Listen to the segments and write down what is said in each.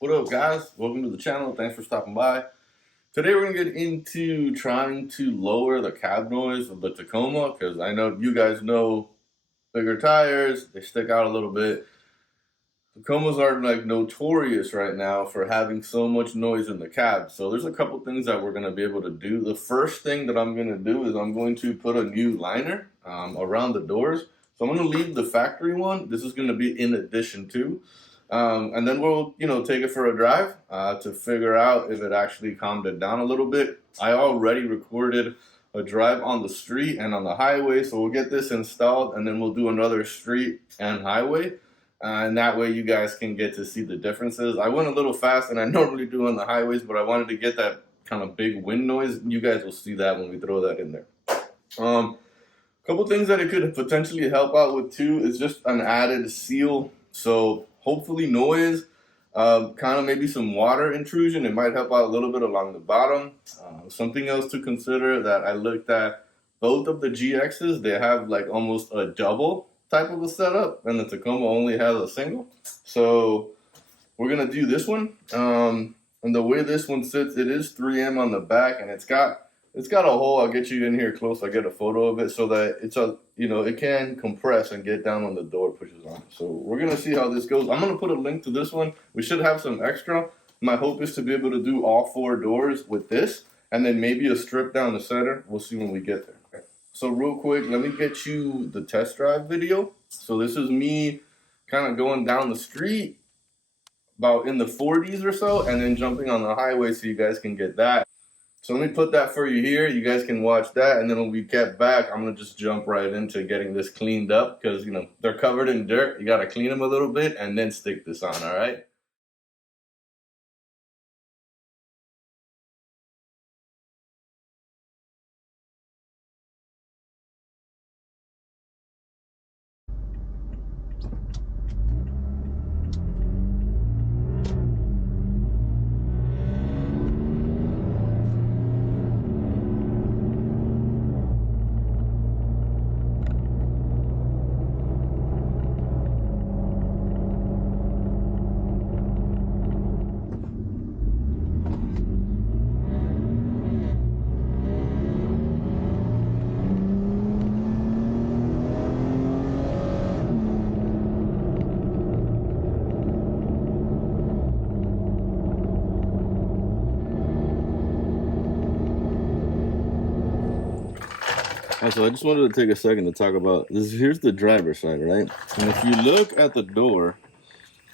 What up, guys? Welcome to the channel. Thanks for stopping by. Today we're going to get into trying to lower the cab noise of the Tacoma, because I know you guys know bigger tires, they stick out a little bit. Tacomas are like notorious right now for having so much noise in the cab. So there's a couple things that we're going to be able to do. The first thing that I'm going to do is I'm going to put a new liner around the doors. So I'm going to leave the factory one. This is going to be in addition to. And then we'll, take it for a drive to figure out if it actually calmed it down a little bit. I already recorded a drive on the street and on the highway, so we'll get this installed and then we'll do another street and highway. And that way you guys can get to see the differences. I went a little fast than I normally do on the highways, but I wanted to get that kind of big wind noise. You guys will see that when we throw that in there. Couple things that it could potentially help out with too is just an added seal. So hopefully noise, kind of maybe some water intrusion. It might help out a little bit along the bottom. Something else to consider that I looked at, both of the GXs, they have like almost a double type of a setup, and the Tacoma only has a single. So we're gonna do this one. And the way this one sits, it is 3M on the back, and it's got a hole. I'll get you in here close. I'll get a photo of it so that it's it can compress and get down when the door pushes on. So we're gonna see how this goes. I'm gonna put a link to this one. We should have some extra. My hope is to be able to do all 4 doors with this, and then maybe a strip down the center. We'll see when we get there. Okay. So real quick, let me get you the test drive video. So this is me kind of going down the street about in the 40s or so, and then jumping on the highway so you guys can get that. So let me put that for you here. You guys can watch that, and then when we get back, I'm going to just jump right into getting this cleaned up because, they're covered in dirt. You got to clean them a little bit and then stick this on, all right? So I just wanted to take a second to talk about this. Here's the driver's side, right? And if you look at the door,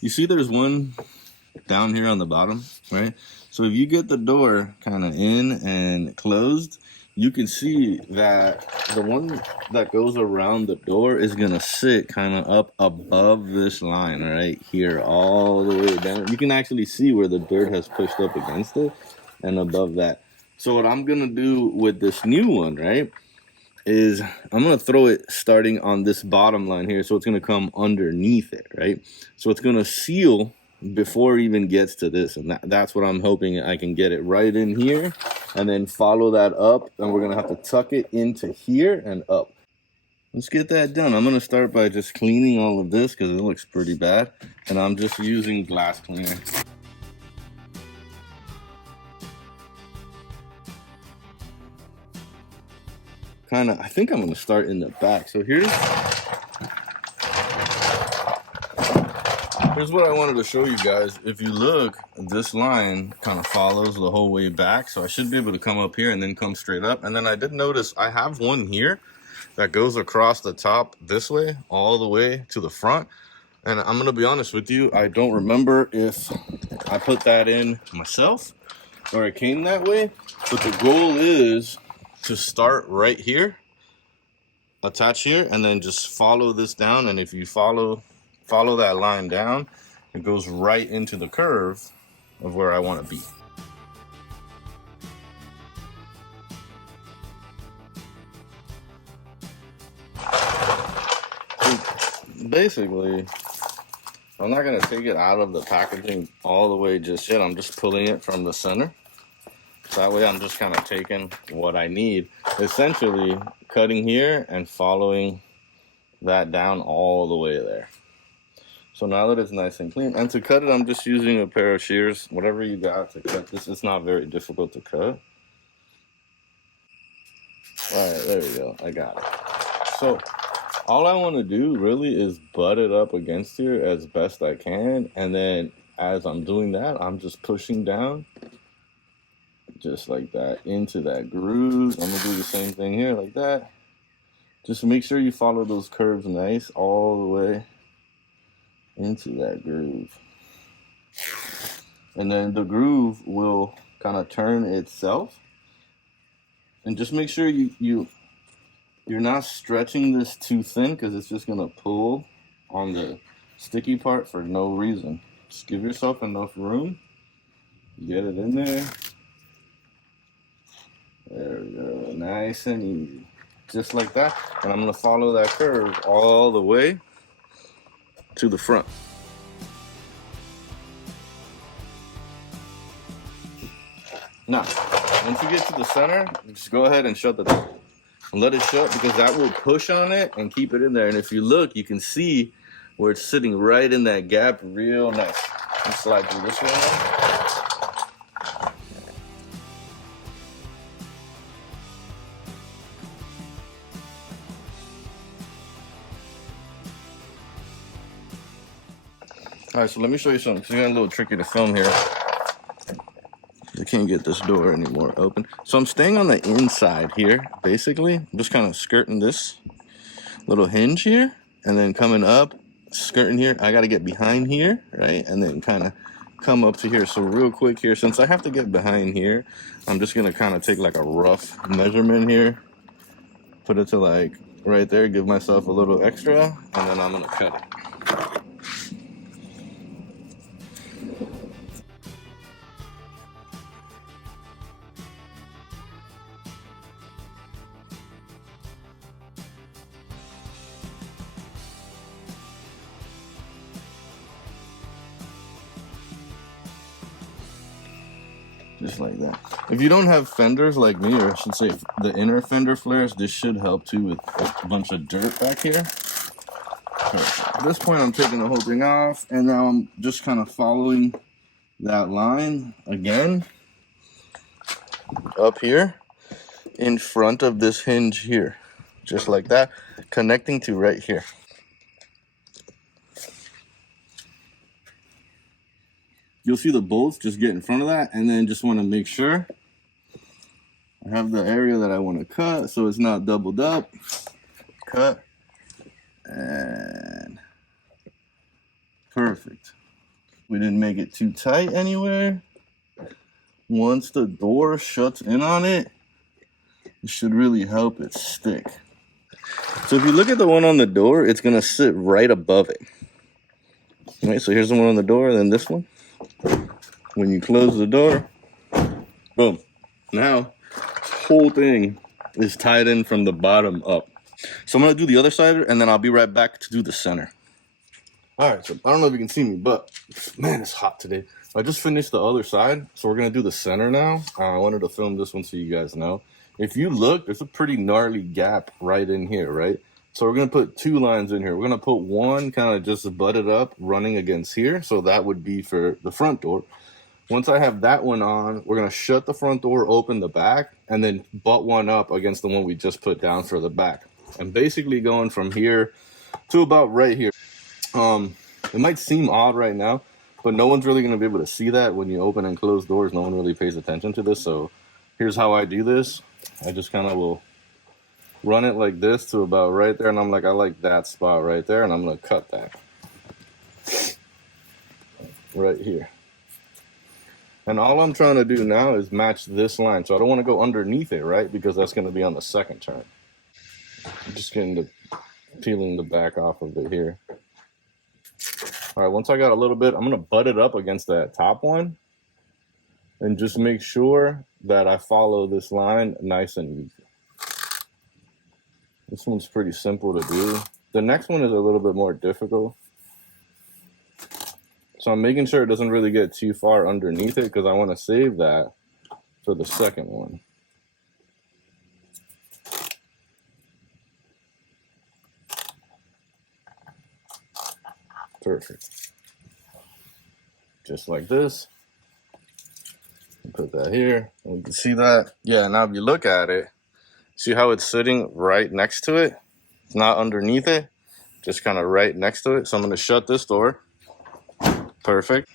you see there's one down here on the bottom, right? So if you get the door kind of in and closed, you can see that the one that goes around the door is gonna sit kind of up above this line right here, all the way down. You can actually see where the dirt has pushed up against it and above that. So what I'm gonna do with this new one, right, is I'm going to throw it starting on this bottom line here. So it's going to come underneath it, right? So it's going to seal before it even gets to this. And that's what I'm hoping I can get it right in here and then follow that up. And we're going to have to tuck it into here and up. Let's get that done. I'm going to start by just cleaning all of this because it looks pretty bad. And I'm just using glass cleaner. I think I'm going to start in the back. So here's what I wanted to show you guys. If you look, this line kind of follows the whole way back. So I should be able to come up here and then come straight up. And then I did notice I have one here that goes across the top this way, all the way to the front. And I'm going to be honest with you, I don't remember if I put that in myself or it came that way. But the goal is to start right here, attach here, and then just follow this down. And if you follow that line down, it goes right into the curve of where I want to be. So basically, I'm not going to take it out of the packaging all the way just yet. I'm just pulling it from the center. So that way I'm just kind of taking what I need, essentially cutting here and following that down all the way there. So now that it's nice and clean, and to cut it, I'm just using a pair of shears, whatever you got to cut this. It's not very difficult to cut. All right, there we go. I got it. So all I want to do really is butt it up against here as best I can. And then as I'm doing that, I'm just pushing down just like that into that groove. I'm going to do the same thing here like that. Just make sure you follow those curves nice all the way into that groove. And then the groove will kind of turn itself. And just make sure you're not stretching this too thin, because it's just gonna pull on the sticky part for no reason. Just give yourself enough room. Get it in there. There we go. Nice and easy. Just like that. And I'm gonna follow that curve all the way to the front. Now, once you get to the center, just go ahead and shut the door. And let it shut, because that will push on it and keep it in there. And if you look, you can see where it's sitting right in that gap real nice. Just slide through this one. All right, so let me show you something, because it's a little tricky to film here. I can't get this door anymore open. So I'm staying on the inside here, basically. I'm just kind of skirting this little hinge here, and then coming up, skirting here. I got to get behind here, right? And then kind of come up to here. So real quick here, since I have to get behind here, I'm just going to kind of take like a rough measurement here, put it to like right there, give myself a little extra, and then I'm going to cut it. Just like that. If you don't have fenders like me, or I should say the inner fender flares, this should help too with a bunch of dirt back here. At this point, I'm taking the whole thing off, and now I'm just kind of following that line again up here in front of this hinge here, just like that, connecting to right here. You'll see the bolts just get in front of that, and then just want to make sure I have the area that I want to cut so it's not doubled up. Cut, and perfect. We didn't make it too tight anywhere. Once the door shuts in on it, it should really help it stick. So if you look at the one on the door, it's gonna sit right above it. All right, so here's the one on the door, then this one. When you close the door, boom. Now, this whole thing is tied in from the bottom up. So I'm gonna do the other side, and then I'll be right back to do the center. All right, so I don't know if you can see me, but man, it's hot today. I just finished the other side, so we're gonna do the center now. I wanted to film this one so you guys know. If you look, there's a pretty gnarly gap right in here, right? So we're gonna put two lines in here. We're gonna put one kind of just butted up, running against here, so that would be for the front door. Once I have that one on, we're gonna shut the front door, open the back, and then butt one up against the one we just put down for the back. I'm basically going from here to about right here. It might seem odd right now, but no one's really gonna be able to see that when you open and close doors. No one really pays attention to this. So here's how I do this. I just kind of will run it like this to about right there, and I'm like, I like that spot right there, and I'm gonna cut that right here. And all I'm trying to do now is match this line. So I don't want to go underneath it, right? Because that's going to be on the second turn. I'm just peeling the back off of it here. All right, once I got a little bit, I'm going to butt it up against that top one. And just make sure that I follow this line nice and easy. This one's pretty simple to do. The next one is a little bit more difficult. So I'm making sure it doesn't really get too far underneath it, because I want to save that for the second one. Perfect. Just like this. Put that here. And you can see that. Yeah, now if you look at it, see how it's sitting right next to it? It's not underneath it, just kind of right next to it. So I'm going to shut this door. Perfect.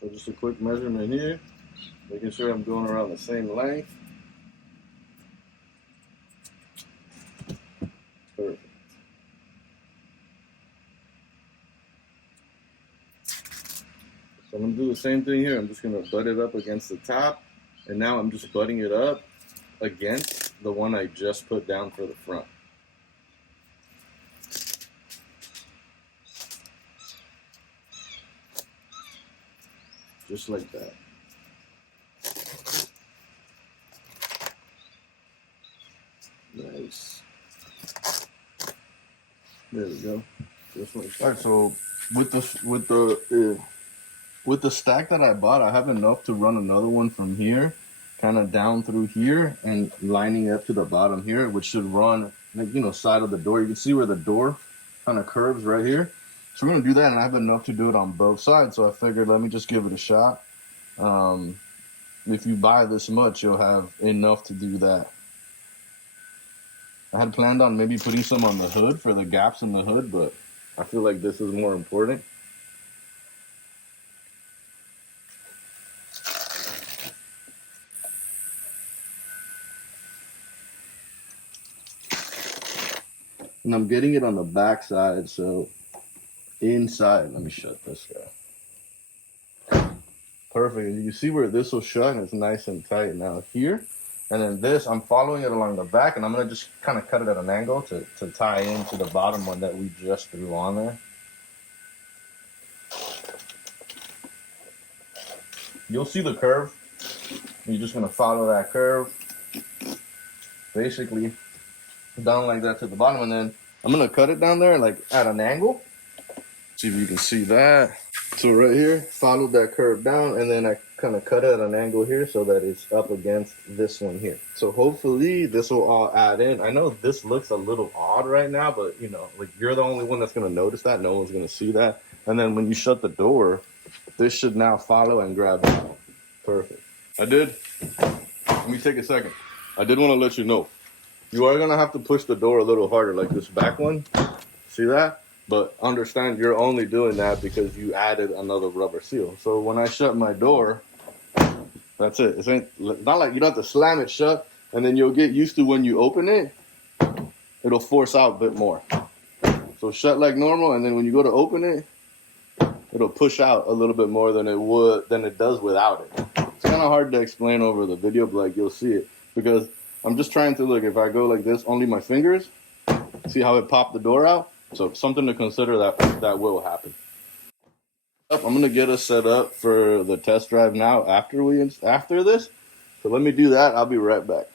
So just a quick measurement here, making sure I'm going around the same length. Perfect. So I'm going to do the same thing here. I'm just going to butt it up against the top, and now I'm just butting it up against the one I just put down for the front. Just like that. Nice. There we go. Just like that. All right, so with the stack that I bought, I have enough to run another one from here, kind of down through here, and lining up to the bottom here, which should run, you know, side of the door. You can see where the door kind of curves right here. So we're gonna do that, and I have enough to do it on both sides. So I figured, let me just give it a shot. If you buy this much, you'll have enough to do that. I had planned on maybe putting some on the hood for the gaps in the hood, but I feel like this is more important. And I'm getting it on the back side, so inside, let me shut this guy. Perfect. And you see where this will shut, and it's nice and tight now here. And then this, I'm following it along the back, and I'm going to just kind of cut it at an angle to tie into the bottom one that we just threw on there. You'll see the curve. You're just going to follow that curve, basically down like that to the bottom, and then I'm going to cut it down there like at an angle. See if you can see that. So right here, followed that curve down, and then I kind of cut it at an angle here so that it's up against this one here. So hopefully this will all add in. I know this looks a little odd right now, but you know, like you're the only one that's going to notice that. No one's going to see that. And then when you shut the door, this should now follow and grab down. Perfect. I did. Let me take a second. I did want to let you know, you are going to have to push the door a little harder, like this back one. See that? But understand you're only doing that because you added another rubber seal. So when I shut my door, that's it. It's not like you don't have to slam it shut, and then you'll get used to when you open it, it'll force out a bit more. So shut like normal, and then when you go to open it, it'll push out a little bit more than it does without it. It's kind of hard to explain over the video, but like you'll see it because I'm just trying to look. If I go like this, only my fingers, see how it popped the door out? So something to consider that will happen. I'm gonna get us set up for the test drive now after this. So let me do that. I'll be right back.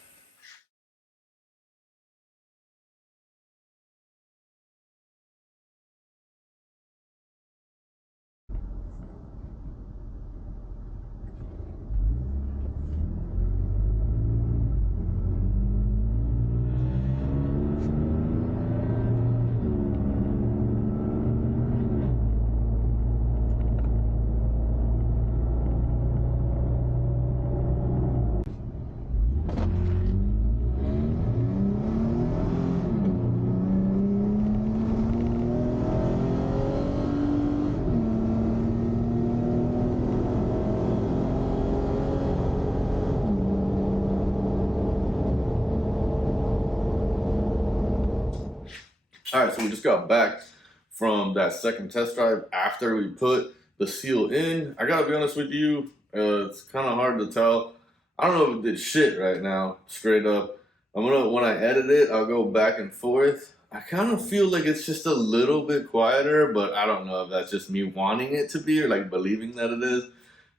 All right, so we just got back from that second test drive after we put the seal in. I gotta be honest with you, it's kind of hard to tell. I don't know if it did shit right now, straight up. When I edit it, I'll go back and forth. I kind of feel like it's just a little bit quieter, but I don't know if that's just me wanting it to be or like believing that it is.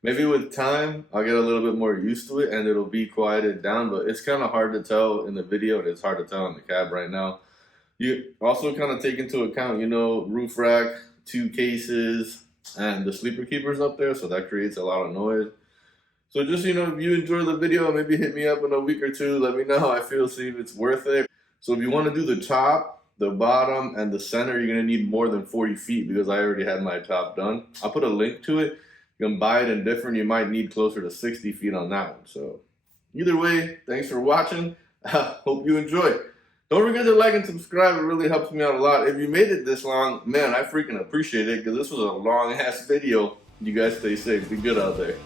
Maybe with time, I'll get a little bit more used to it and it'll be quieted down, but it's kind of hard to tell in the video and it's hard to tell in the cab right now. You also kind of take into account, you know, roof rack, 2 cases, and the sleeper keepers up there, so that creates a lot of noise. So just, you know, if you enjoy the video, maybe hit me up in a week or two. Let me know how I feel, see if it's worth it. So if you want to do the top, the bottom, and the center, you're going to need more than 40 feet because I already had my top done. I'll put a link to it. You can buy it in different. You might need closer to 60 feet on that one. So either way, thanks for watching. Hope you enjoy. Don't forget to like and subscribe. It really helps me out a lot. If you made it this long, man, I freaking appreciate it because this was a long-ass video. You guys stay safe. Be good out there.